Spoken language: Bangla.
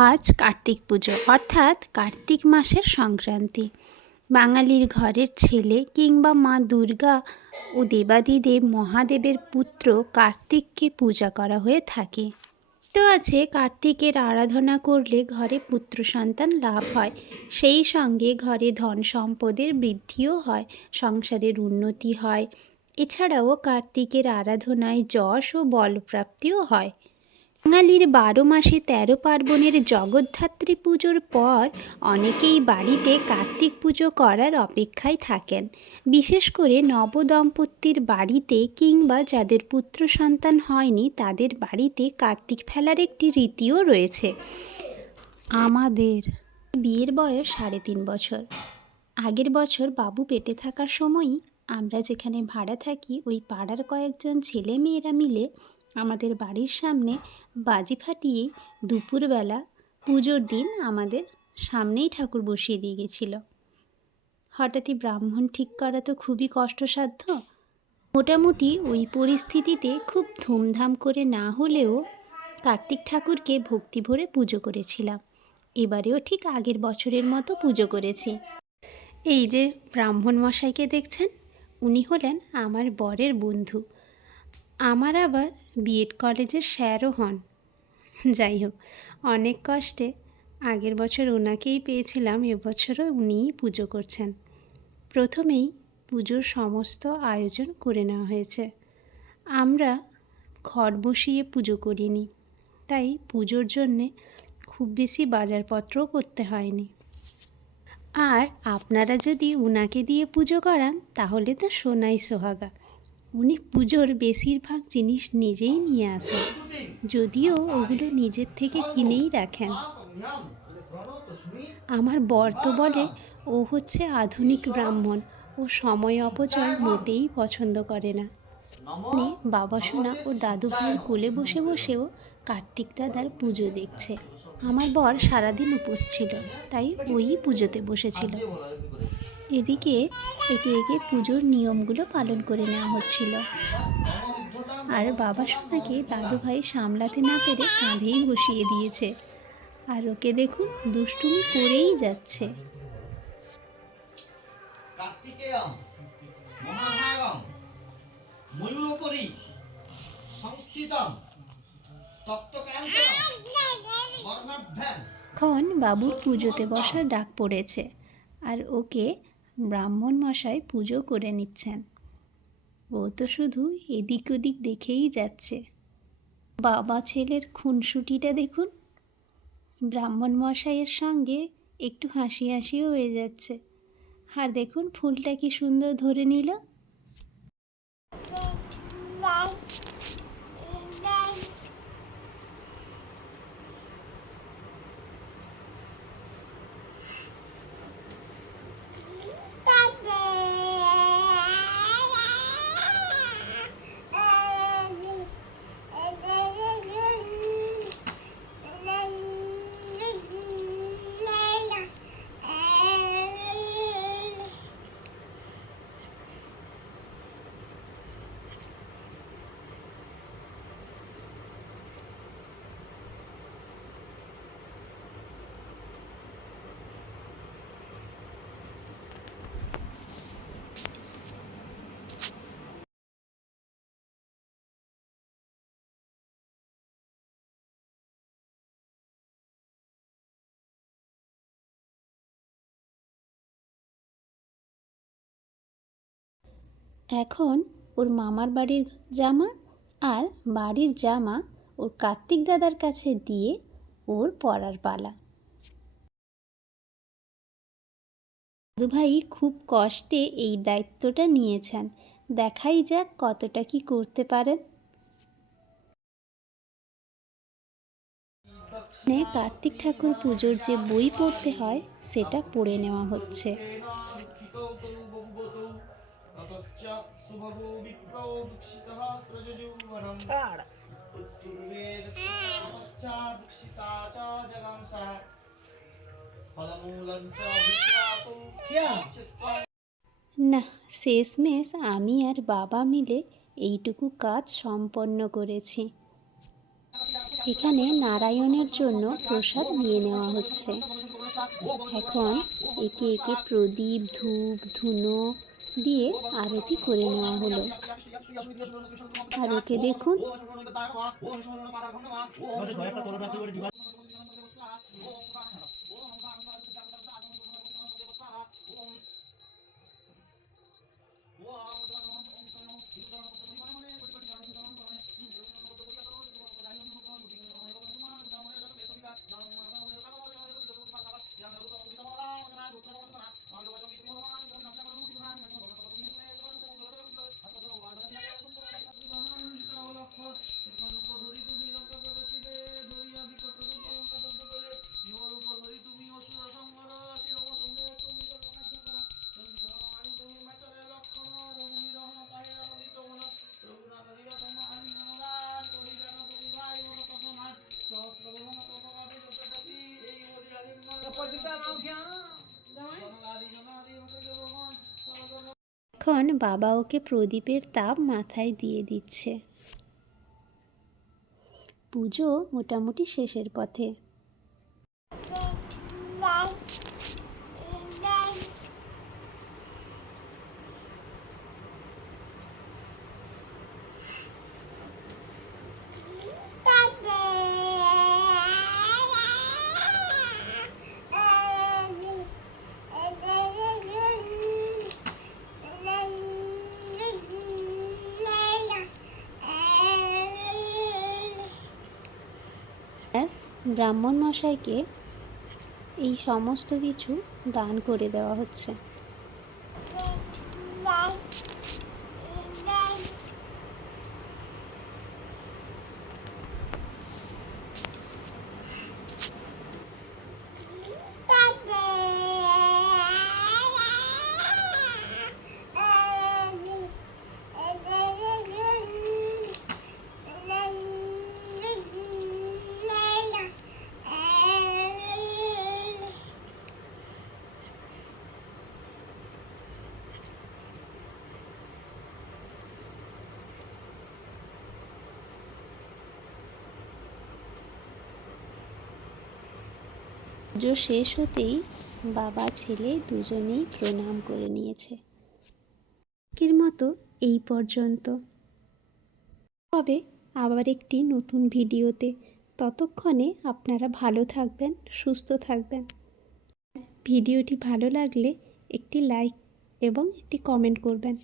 আজ কার্তিক পুজো, অর্থাৎ কার্তিক মাসের সংক্রান্তি। বাঙালির ঘরের ছেলে কিংবা মা দুর্গা ও দেবাদিদেব মহাদেবের পুত্র কার্তিককে পূজা করা হয়ে থাকে। তো আছে কার্তিকের আরাধনা করলে ঘরে পুত্র সন্তান লাভ হয়। সেই সঙ্গে ঘরে ধন সম্পদের বৃদ্ধিও হয়, সংসারের উন্নতি হয়। এছাড়াও কার্তিকের আরাধনায় যশ ও বলপ্রাপ্তিও হয়। বাঙালির বারো মাসে তেরো পার্বণের জগদ্ধাত্রী পুজোর পর অনেকেই বাড়িতে কার্তিক পুজো করার অপেক্ষায় থাকেন। বিশেষ করে নবদম্পতির বাড়িতে কিংবা যাদের পুত্র সন্তান হয়নি তাদের বাড়িতে কার্তিক ফেলার একটি রীতিও রয়েছে। আমাদের বিয়ের বয়স সাড়ে তিন বছর। আগের বছর বাবু পেটে থাকার সময়ই আমরা যেখানে ভাড়া থাকি ওই পাড়ার কয়েকজন ছেলে মেয়েরা মিলে আমাদের বাড়ির সামনে বাজি ফাটিয়ে দুপুরবেলা পুজোর দিন আমাদের সামনেই ঠাকুর বসিয়ে দিয়ে গেছিল। হঠাৎই ব্রাহ্মণ ঠিক করা তো খুবই কষ্টসাধ্য। মোটামুটি ওই পরিস্থিতিতে খুব ধুমধাম করে না হলেও কার্তিক ঠাকুরকে ভক্তি ভরে পুজো করেছিলাম। এবারেও ঠিক আগের বছরের মতো পুজো করেছি। এই যে ব্রাহ্মণ মশাইকে দেখছেন, উনি হলেন আমার বরের বন্ধু। আমার আবার বিএড কলেজের স্যারও হন। যাই হোক, অনেক কষ্টে আগের বছর ওনাকেই পেয়েছিলাম এবছরও উনিই পুজো করছেন। প্রথমেই পুজোর সমস্ত আয়োজন করে নেওয়া হয়েছে। আমরা ঘট বসিয়ে পুজো করিনি, তাই পুজোর জন্যে খুব বেশি বাজারপত্রও করতে হয়নি। আর আপনারা যদি উনাকে দিয়ে পুজো করান, তাহলে তো সোনাই সোহাগা। উনি পুজোর বেশিরভাগ জিনিস নিজেই নিয়ে আসেন, যদিও ওগুলো নিজের থেকে কিনেই রাখেন। আমার বর তো বলে ও হচ্ছে আধুনিক ব্রাহ্মণ ও সময় অপচয় মোটেই পছন্দ করে না। মানে বাবা সোনা ও দাদু ভাইয়ের কোলে বসে বসেও কার্তিক দাদার পুজো দেখছে। আমার বর সারাদিন উপোস ছিল, তাই ওই পুজোতে বসেছিল। এদিকে একে একে পুজোর নিয়মগুলো পালন করে নেওয়া হচ্ছিল। আর বাবা সোনাকে দাদু ভাই সামলাতে না পেরে কাঁধেই বসিয়ে দিয়েছে। আর ওকে দেখুন দুষ্টুমি করেই যাচ্ছে। ময়ূরোপরি সংস্থিতম বর্ণাভ্যাম বাবুর পুজোতে বসার ডাক পড়েছে। আর ওকে ব্রাহ্মণ মশাই পুজো করে নিচ্ছেন। ও তো শুধু এদিক ওদিক দেখেই যাচ্ছে। বাবা ছেলের খুনসুটিটা দেখুন। ব্রাহ্মণ মশাইয়ের সঙ্গে একটু হাসি হাসিও হয়ে যাচ্ছে। আর দেখুন ফুলটা কি সুন্দর ধরে নিল। এখন ওর মামার বাড়ির জামা আর বাড়ির জামা ওর কার্তিক দাদার কাছে দিয়ে ওর পড়ার পালা। ভাই খুব কষ্টে এই দায়িত্বটা নিয়েছেন। দেখাই যাক কতটা কি করতে পারেন। মানে কার্তিক ঠাকুর পুজোর যে বই পড়তে হয়, সেটা পড়ে নেওয়া হচ্ছে। দীক্ষিতা চ জগাংসা ফলমূলং চ না শেষমেশ আমি আর বাবা মিলে এইটুকু কাজ সম্পন্ন করেছি। এখানে নারায়ণের জন্য প্রসাদ নিয়ে নেওয়া হচ্ছে। এখন একে একে প্রদীপ ধূপ ধুনো দিয়ে আরতি করে নেওয়া হলো। আর ওকে দেখুন। এখন বাবা ওকে প্রদীপের তাপ মাথায় দিয়ে দিচ্ছে। পুজো মোটামুটি শেষের পথে। ব্রাহ্মণ মশাইকে এই সমস্ত কিছু দান করে দেওয়া হচ্ছে। পুজো শেষ হতেই বাবা, ছেলে দুজনেই প্রণাম করে নিয়েছে। আজকের মতো এই পর্যন্ত। হবে আবার একটি নতুন ভিডিওতে ততক্ষণে আপনারা ভালো থাকবেন, সুস্থ থাকবেন। ভিডিওটি ভালো লাগলে একটি লাইক এবং একটি কমেন্ট করবেন।